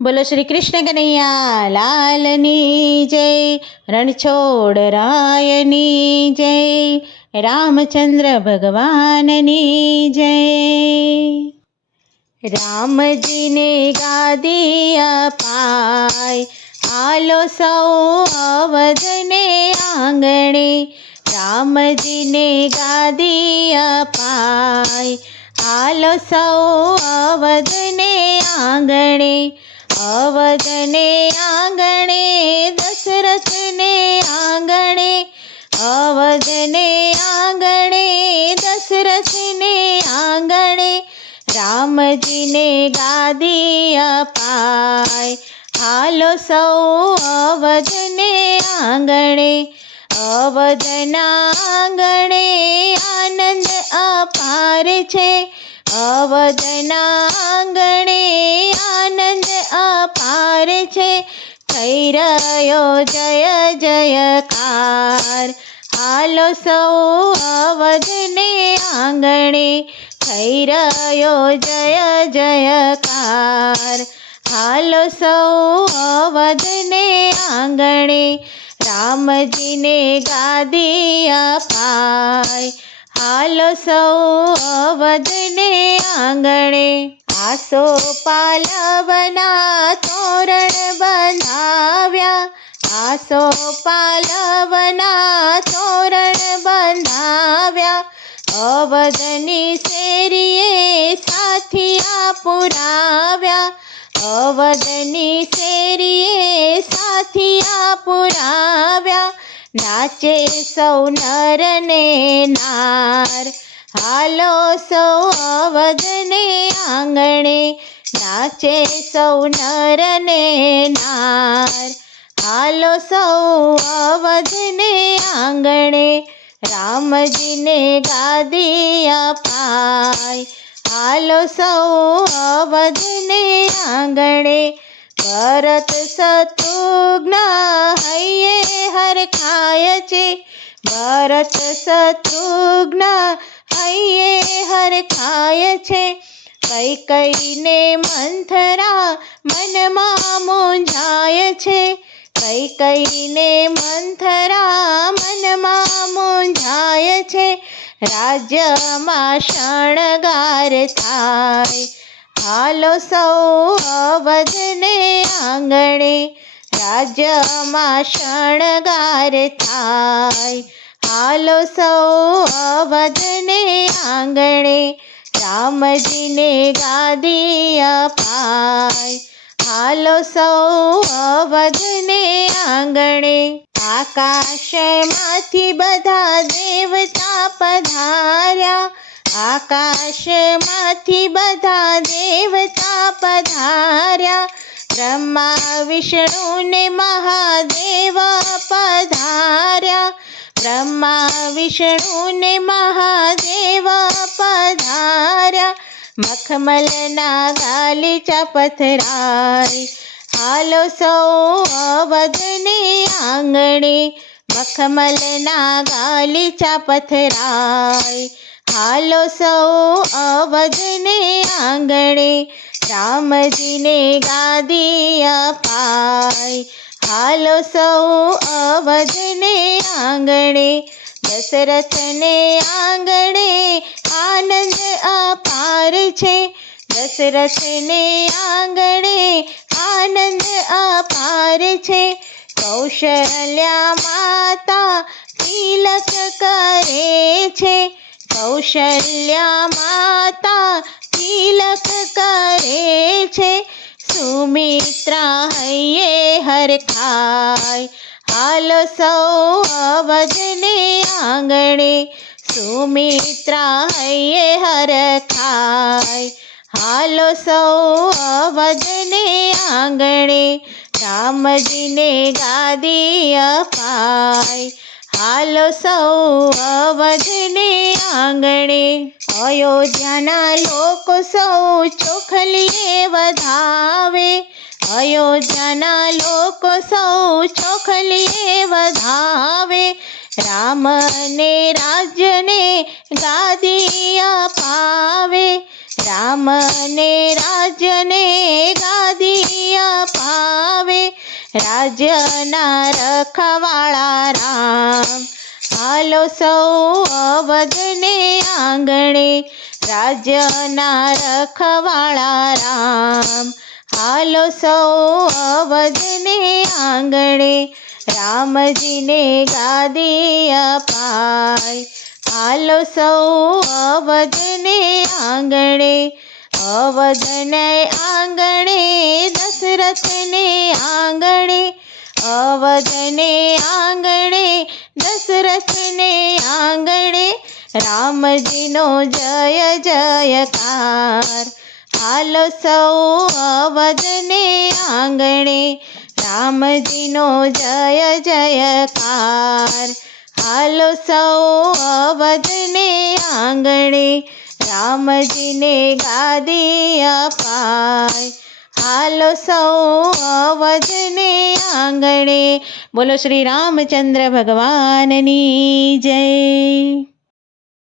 બોલો શ્રી કૃષ્ણ કનૈયા લાલની જય, રણછોડ રાયની જય, રામચંદ્ર ભગવાનની જય. રામજીને ગાદી અપાય, હાલો સૌ અવધને આંગણે. રામજીને ગાદી અપાય, હાલો સૌ અવધને આંગણે. અવધને આંગણે, દશરથને આંગણે. અવધને આંગણે, દશરથને આંગણે. રામજીને ગાદી અપાય, હાલો સૌ અવધને આંગણે. અવધના આંગણે આનંદ અપાર છે. અવધના આંગણે આનંદ અપાર છે. થઈ રહ્યો જય જયકાર, હાલો સૌ અવધને આંગણે. થઈ રહ્યો જય જયકાર, હાલો સૌ અવધને આંગણે. રામજીને ગાદી અપાય, હાલો સૌ અવધને આંગણે. આસો પાલવના તોરણ બંધાવ્યા. આસો પાલવના તોરણ બંધાવ્યા. અવધની શેરીએ સાથિયા પુરાવ્યા. અવધની શેરીએ સાથિયા પુરાવ્યા. નાચે સૌ નર ને નાર, હાલો સૌ અવધને આંગણે. નાચે સૌ નર ને નાર, હાલો સૌ અવધને આંગણે. રામજીને ગાદી અપાય, હાલો સૌ અવધને આંગણે. ભરત શત્રુઘ્ન હૈયે હરખાય છે. ભરત શત્રુઘ્ન હૈયે હરખાય છે. કૈકેયીને મંથરા મનમાં મૂંઝાય છે. કૈકેયીને મંથરા મનમાં મૂંઝાય છે. રાજ્યમાં શણગાર થાય, હાલો સૌ અવધને આંગણે. રાજ્યમાં શણગાર થાય, હાલો સૌ અવધને આંગણે. રામજીને ગાદી અપાય, હાલો સૌ અવધને આંગણે. આકાશમાંથી બધા દેવતા પધાર્યા. આકાશમાંથી બધા દેવતા પધાર્યા. બ્રહ્મા વિષ્ણુ ને મહાદેવ પધાર્યા. બ્રહ્મા વિષ્ણુ ને મહાદેવ પધાર્યા. મખમલના ગાલીચા પથરાય, હાલો સૌ અવધને આંગણે. મખમલના ગાલીચા પથરાય, હાલો સૌ અવધને આંગણે. રામજીને ગાદી અપાય, હાલો સૌ અવધને આંગણે. દશરથને આંગણે આનંદ અપાર છે. દશરથને આંગણે આનંદ અપાર છે. કૌશલ્યા માતા તિલક કરે છે. કૌશલ્યા માતા તિલક કરે છે. સુમિત્રા હૈયે હરખાય, હાલો સૌ અવધને આંગણે. સુમિત્રા હૈયે હરખાય, હાલો સૌ અવધને આંગણે. રામજીને ગાદી અપાય, હાલો સૌ અવધને આંગણે. અયોધ્યાના લોકો સૌ ચોખલીએ વધાવે. અયોધ્યાના લોકો સૌ ચોખલીએ વધાવે. રામને રાજ્યને ગાદી અપાવે. રામને રાજ્યને ગાદી રાજ્યના રખવાળા રામ. હાલો સૌ અવધને આંગણે, રાજ્યના રખવાળા રામ. હાલો સૌ અવધને આંગણે, રામજીને ગાદી અપાય. હાલો સૌ અવધને આંગણે, અવધને આંગણે, દશરથને આંગણે, અવધને આંગણે, દશરથને આંગણે, રામજીનો જય જયકાર. હાલો સૌ અવધને આંગણે, રામજીનો જય જયકાર. હાલો સૌ અવધને આંગણે, રામજીને ગાદી અપાય. હાલો સૌ અવધને આંગણે. બોલો શ્રી રામચંદ્ર ભગવાનની જય.